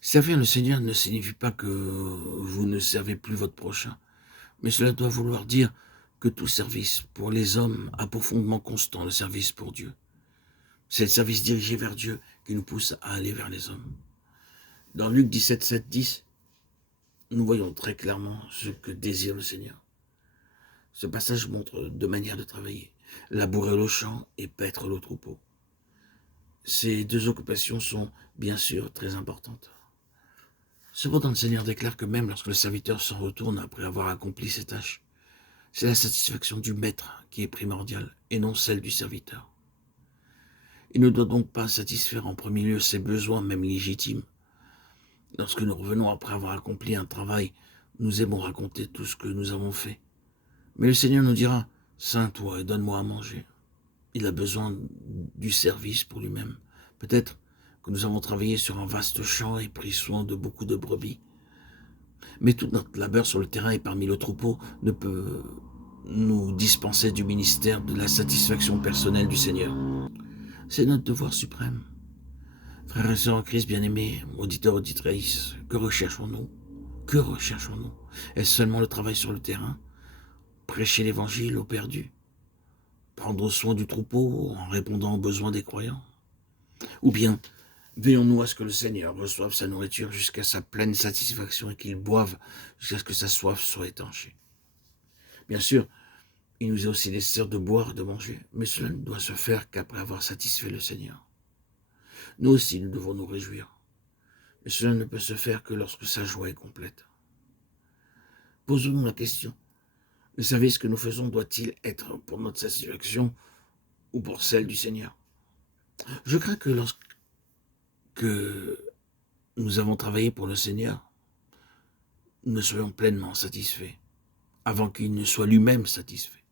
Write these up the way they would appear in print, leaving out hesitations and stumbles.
Servir le Seigneur ne signifie pas que vous ne servez plus votre prochain, mais cela doit vouloir dire que tout service pour les hommes a pour fondement constant le service pour Dieu. C'est le service dirigé vers Dieu qui nous pousse à aller vers les hommes. Dans Luc 17, 7, 10, nous voyons très clairement ce que désire le Seigneur. Ce passage montre deux manières de travailler, labourer le champ et paître le troupeau. Ces deux occupations sont bien sûr très importantes. Cependant, le Seigneur déclare que même lorsque le serviteur s'en retourne après avoir accompli ses tâches, c'est la satisfaction du maître qui est primordiale et non celle du serviteur. Il ne doit donc pas satisfaire en premier lieu ses besoins, même légitimes. Lorsque nous revenons après avoir accompli un travail, nous aimons raconter tout ce que nous avons fait. Mais le Seigneur nous dira, « Ceins-toi et donne-moi à manger ». Il a besoin du service pour lui-même. Peut-être que nous avons travaillé sur un vaste champ et pris soin de beaucoup de brebis. Mais tout notre labeur sur le terrain et parmi le troupeau ne peut nous dispenser du ministère de la satisfaction personnelle du Seigneur. C'est notre devoir suprême. Frères et sœurs en Christ bien-aimés, auditeurs, auditrices, que recherchons-nous? Que recherchons-nous? Est-ce seulement le travail sur le terrain? Prêcher l'évangile aux perdus? Prendre soin du troupeau en répondant aux besoins des croyants? Ou bien, veillons-nous à ce que le Seigneur reçoive sa nourriture jusqu'à sa pleine satisfaction et qu'il boive jusqu'à ce que sa soif soit étanchée? Bien sûr, il nous est aussi nécessaire de boire et de manger, mais cela ne doit se faire qu'après avoir satisfait le Seigneur. Nous aussi, nous devons nous réjouir, mais cela ne peut se faire que lorsque sa joie est complète. Posons-nous la question, le service que nous faisons doit-il être pour notre satisfaction ou pour celle du Seigneur? Je crains que lorsque nous avons travaillé pour le Seigneur, nous ne soyons pleinement satisfaits, avant qu'il ne soit lui-même satisfait.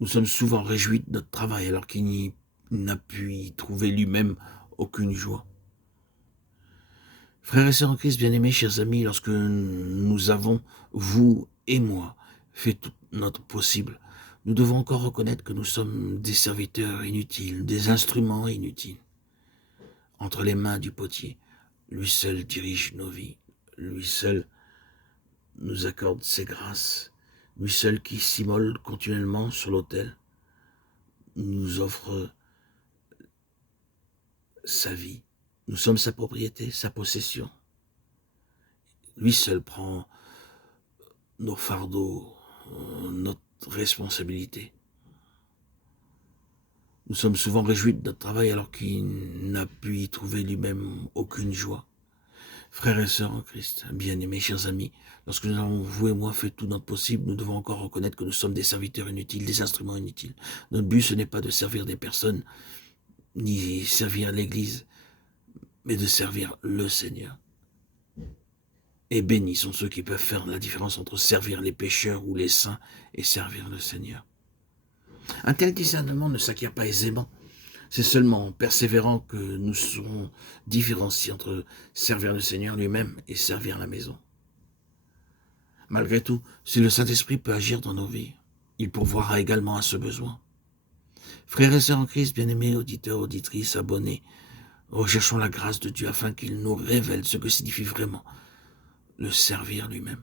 Nous sommes souvent réjouis de notre travail alors qu'il n'a pu y trouver lui-même aucune joie. Frères et sœurs en Christ, bien-aimés, chers amis, lorsque nous avons, vous et moi, fait tout notre possible, nous devons encore reconnaître que nous sommes des serviteurs inutiles, des instruments inutiles. Entre les mains du potier, lui seul dirige nos vies, lui seul nous accorde ses grâces, lui seul qui s'immole continuellement sur l'autel, nous offre sa vie. Nous sommes sa propriété, sa possession. Lui seul prend nos fardeaux, notre responsabilité. Nous sommes souvent réjouis de notre travail alors qu'il n'a pu y trouver lui-même aucune joie. Frères et sœurs en Christ, bien-aimés, chers amis, lorsque nous avons, vous et moi, fait tout notre possible, nous devons encore reconnaître que nous sommes des serviteurs inutiles, des instruments inutiles. Notre but, ce n'est pas de servir des personnes, ni servir l'Église, mais de servir le Seigneur. Et bénis sont ceux qui peuvent faire la différence entre servir les pécheurs ou les saints et servir le Seigneur. Un tel discernement ne s'acquiert pas aisément. C'est seulement en persévérant que nous serons différenciés entre servir le Seigneur lui-même et servir la maison. Malgré tout, si le Saint-Esprit peut agir dans nos vies, il pourvoira également à ce besoin. Frères et sœurs en Christ, bien-aimés, auditeurs, auditrices, abonnés, recherchons la grâce de Dieu afin qu'il nous révèle ce que signifie vraiment le servir lui-même.